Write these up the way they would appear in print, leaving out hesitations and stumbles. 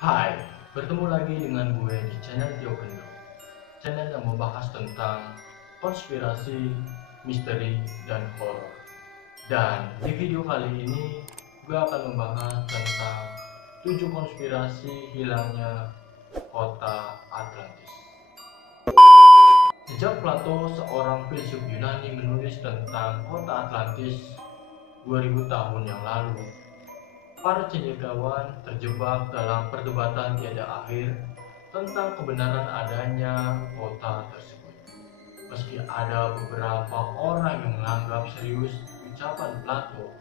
Hai, bertemu lagi dengan gue di channel Diopendo, channel yang membahas tentang konspirasi, misteri, dan horor. Dan di video kali ini, gue akan membahas tentang 7 konspirasi hilangnya kota Atlantis. Sejak Plato, seorang filsuf Yunani, menulis tentang kota Atlantis 2000 tahun yang lalu, para cendekiawan terjebak dalam perdebatan tiada akhir tentang kebenaran adanya kota tersebut. Meski ada beberapa orang yang menganggap serius ucapan Plato,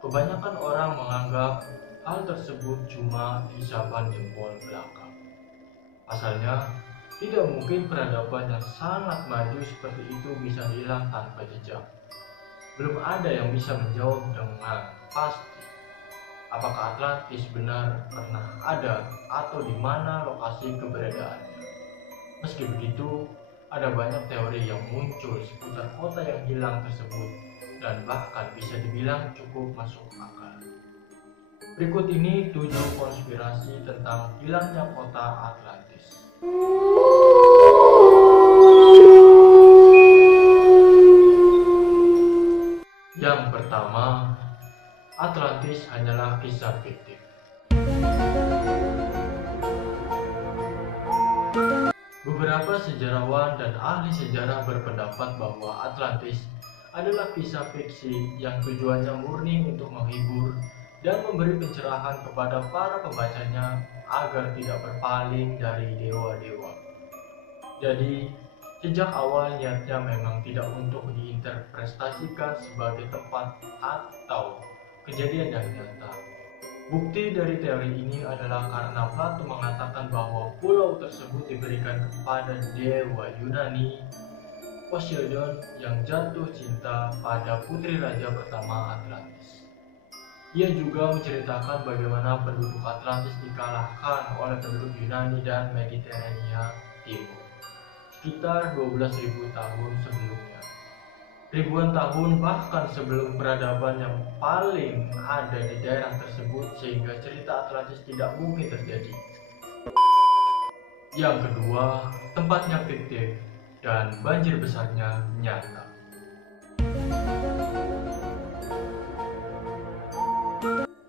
kebanyakan orang menganggap hal tersebut cuma isapan jempol belaka. Pasalnya, tidak mungkin peradaban yang sangat maju seperti itu bisa hilang tanpa jejak. Belum ada yang bisa menjawab dengan pasti apakah Atlantis benar pernah ada atau di mana lokasi keberadaannya. Meski begitu, ada banyak teori yang muncul seputar kota yang hilang tersebut dan bahkan bisa dibilang cukup masuk akal. Berikut ini 7 konspirasi tentang hilangnya kota Atlantis. Yang pertama, Atlantis hanyalah kisah fiktif. Beberapa sejarawan dan ahli sejarah berpendapat bahwa Atlantis adalah kisah fiksi yang tujuannya murni untuk menghibur dan memberi pencerahan kepada para pembacanya agar tidak berpaling dari dewa-dewa. Jadi, sejak awal niatnya memang tidak untuk diinterpretasikan sebagai tempat atau kejadian yang nyata. Bukti dari teori ini adalah karena Plato mengatakan bahwa pulau tersebut diberikan kepada dewa Yunani Poseidon yang jatuh cinta pada putri raja pertama Atlantis. Ia juga menceritakan bagaimana penduduk Atlantis dikalahkan oleh penduduk Yunani dan Mediterania Timur sekitar 12.000 tahun sebelumnya. Ribuan tahun bahkan sebelum peradaban yang paling ada di daerah tersebut, sehingga cerita Atlantis tidak mungkin terjadi. Yang kedua, tempatnya fiktif dan banjir besarnya nyata.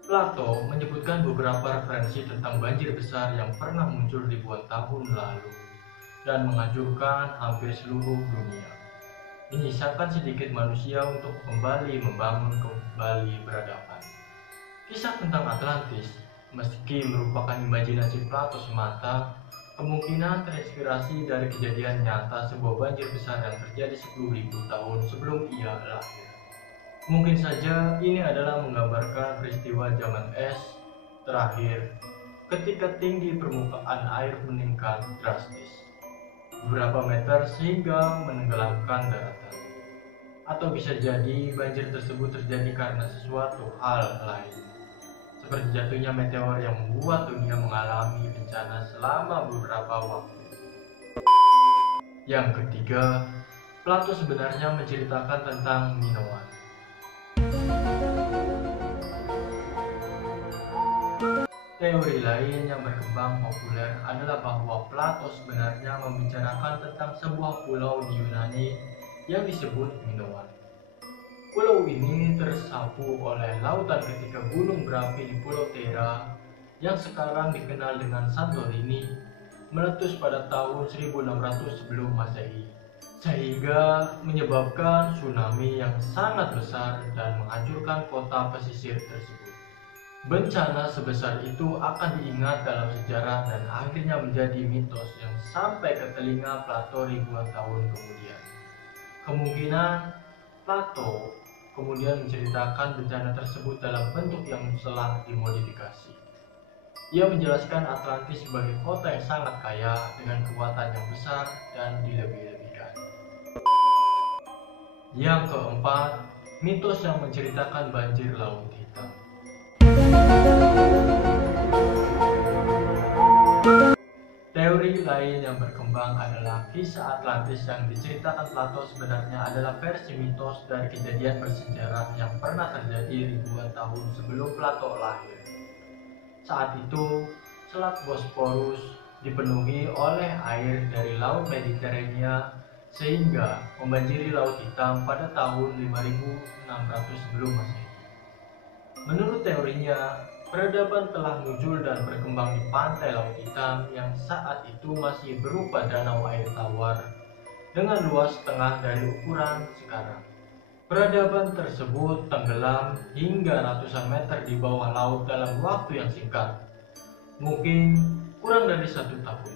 Plato menyebutkan beberapa referensi tentang banjir besar yang pernah muncul ribuan tahun lalu dan menghancurkan hampir seluruh dunia, menyisakan sedikit manusia untuk kembali membangun peradaban. Kisah tentang Atlantis, meski merupakan imajinasi Plato semata, kemungkinan terinspirasi dari kejadian nyata sebuah banjir besar yang terjadi 10.000 tahun sebelum ia lahir. Mungkin saja ini adalah menggambarkan peristiwa zaman es terakhir ketika tinggi permukaan air meningkat drastis beberapa meter sehingga menenggelamkan daratan. Atau bisa jadi banjir tersebut terjadi karena sesuatu hal lain, seperti jatuhnya meteor yang membuat dunia mengalami bencana selama beberapa waktu. Yang ketiga, Plato sebenarnya menceritakan tentang Minoan. Teori lain yang berkembang populer adalah bahwa Plato sebenarnya membicarakan tentang sebuah pulau di Yunani yang disebut Minoan. Pulau ini tersapu oleh lautan ketika gunung berapi di Pulau Thera yang sekarang dikenal dengan Santorini meletus pada tahun 1600 sebelum Masehi, sehingga menyebabkan tsunami yang sangat besar dan menghancurkan kota pesisir tersebut. Bencana sebesar itu akan diingat dalam sejarah dan akhirnya menjadi mitos yang sampai ke telinga Plato ribuan tahun kemudian. Kemungkinan Plato kemudian menceritakan bencana tersebut dalam bentuk yang telah dimodifikasi. Ia menjelaskan Atlantis sebagai kota yang sangat kaya dengan kekuatan yang besar dan dilebih-lebihkan. Yang keempat, mitos yang menceritakan banjir laut hitam. Teori lain yang berkembang adalah kisah Atlantis yang diceritakan Plato sebenarnya adalah versi mitos dari kejadian bersejarah yang pernah terjadi ribuan tahun sebelum Plato lahir. Saat itu, Selat Bosporus dipenuhi oleh air dari Laut Mediterania sehingga membanjiri Laut Hitam pada tahun 5600 sebelum Masehi. Menurut teorinya, peradaban telah muncul dan berkembang di pantai Laut Hitam yang saat itu masih berupa danau air tawar dengan luas setengah dari ukuran sekarang. Peradaban tersebut tenggelam hingga ratusan meter di bawah laut dalam waktu yang singkat, mungkin kurang dari 1 tahun.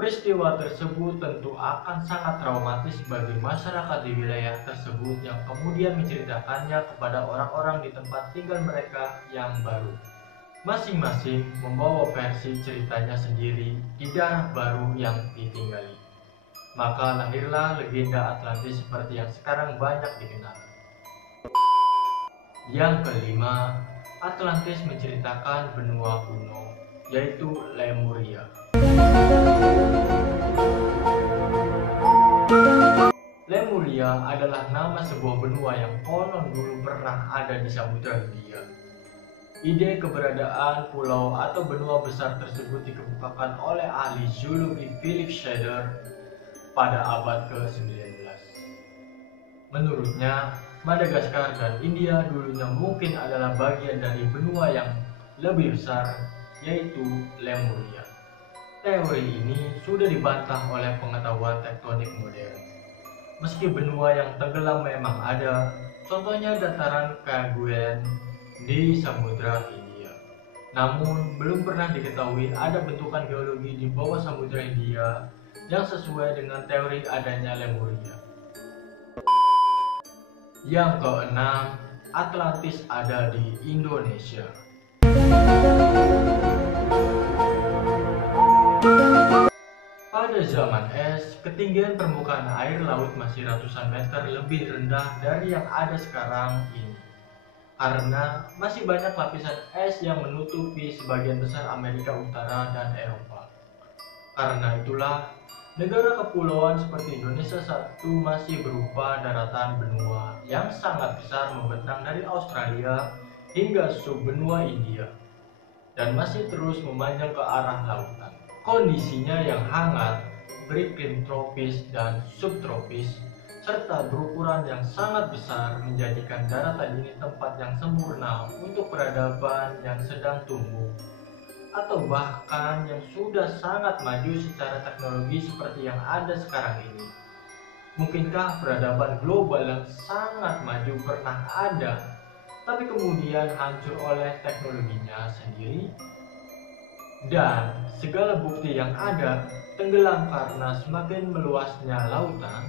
Peristiwa tersebut tentu akan sangat traumatis bagi masyarakat di wilayah tersebut yang kemudian menceritakannya kepada orang-orang di tempat tinggal mereka yang baru. Masing-masing membawa versi ceritanya sendiri di daerah baru yang ditinggali. Maka lahirlah legenda Atlantis seperti yang sekarang banyak dikenal. Yang kelima, Atlantis menceritakan benua kuno, yaitu Lemuria. Lemuria adalah nama sebuah benua yang konon dulu pernah ada di Samudra Hindia. Ide keberadaan pulau atau benua besar tersebut dikemukakan oleh ahli zoologi Philip Shedder pada abad ke-19. Menurutnya, Madagaskar dan India dulunya mungkin adalah bagian dari benua yang lebih besar, yaitu Lemuria. Teori ini sudah dibantah oleh pengetahuan tektonik modern. Meski benua yang tenggelam memang ada, contohnya dataran Kerguelen di Samudra Hindia. Namun, belum pernah diketahui ada bentukan geologi di bawah Samudra Hindia yang sesuai dengan teori adanya Lemuria. Yang keenam, Atlantis ada di Indonesia. Pada zaman es, ketinggian permukaan air laut masih ratusan meter lebih rendah dari yang ada sekarang ini. Karena masih banyak lapisan es yang menutupi sebagian besar Amerika Utara dan Eropa. Karena itulah, negara kepulauan seperti Indonesia saat itu masih berupa daratan benua yang sangat besar membentang dari Australia hingga subbenua India dan masih terus memanjang ke arah lautan. Kondisinya yang hangat, beriklim tropis dan subtropis, serta berukuran yang sangat besar menjadikan daratan ini tempat yang sempurna untuk peradaban yang sedang tumbuh atau bahkan yang sudah sangat maju secara teknologi seperti yang ada sekarang ini. Mungkinkah peradaban global yang sangat maju pernah ada, tapi kemudian hancur oleh teknologinya sendiri? Dan segala bukti yang ada tenggelam karena semakin meluasnya lautan.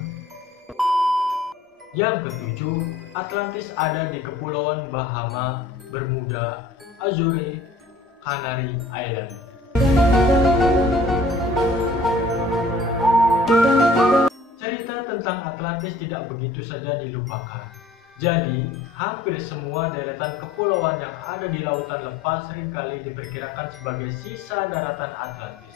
Yang ketujuh, Atlantis ada di kepulauan Bahama, Bermuda, Azore, Canary Island. Cerita tentang Atlantis tidak begitu saja dilupakan. Jadi, hampir semua deretan kepulauan yang ada di lautan lepas seringkali diperkirakan sebagai sisa daratan Atlantis.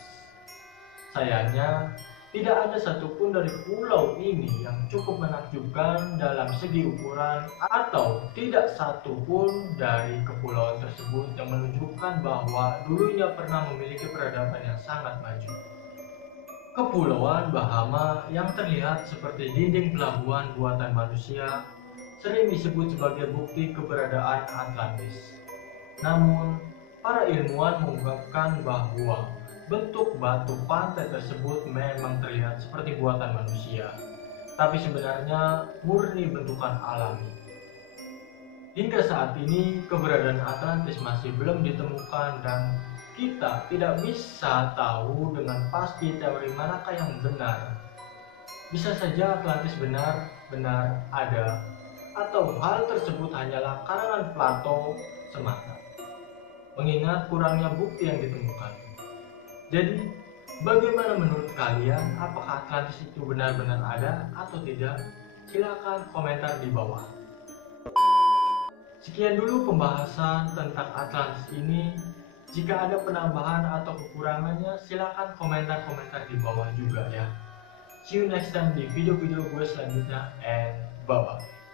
Sayangnya, tidak ada satupun dari pulau ini yang cukup menakjubkan dalam segi ukuran, atau tidak satupun dari kepulauan tersebut yang menunjukkan bahwa dulunya pernah memiliki peradaban yang sangat maju. Kepulauan Bahama yang terlihat seperti dinding pelabuhan buatan manusia sering disebut sebagai bukti keberadaan Atlantis. Namun, para ilmuwan mengungkapkan bahwa bentuk batu pantai tersebut memang terlihat seperti buatan manusia, tapi sebenarnya murni bentukan alami. Hingga saat ini, keberadaan Atlantis masih belum ditemukan dan kita tidak bisa tahu dengan pasti teori manakah yang benar. Bisa saja Atlantis benar-benar ada, atau hal tersebut hanyalah karangan Plato semata, mengingat kurangnya bukti yang ditemukan. Jadi, bagaimana menurut kalian? Apakah Atlantis itu benar-benar ada atau tidak? Silakan komentar di bawah. Sekian dulu pembahasan tentang Atlantis ini. Jika ada penambahan atau kekurangannya, silakan komentar-komentar di bawah juga ya. See you next time di video-video gue selanjutnya, and bye-bye.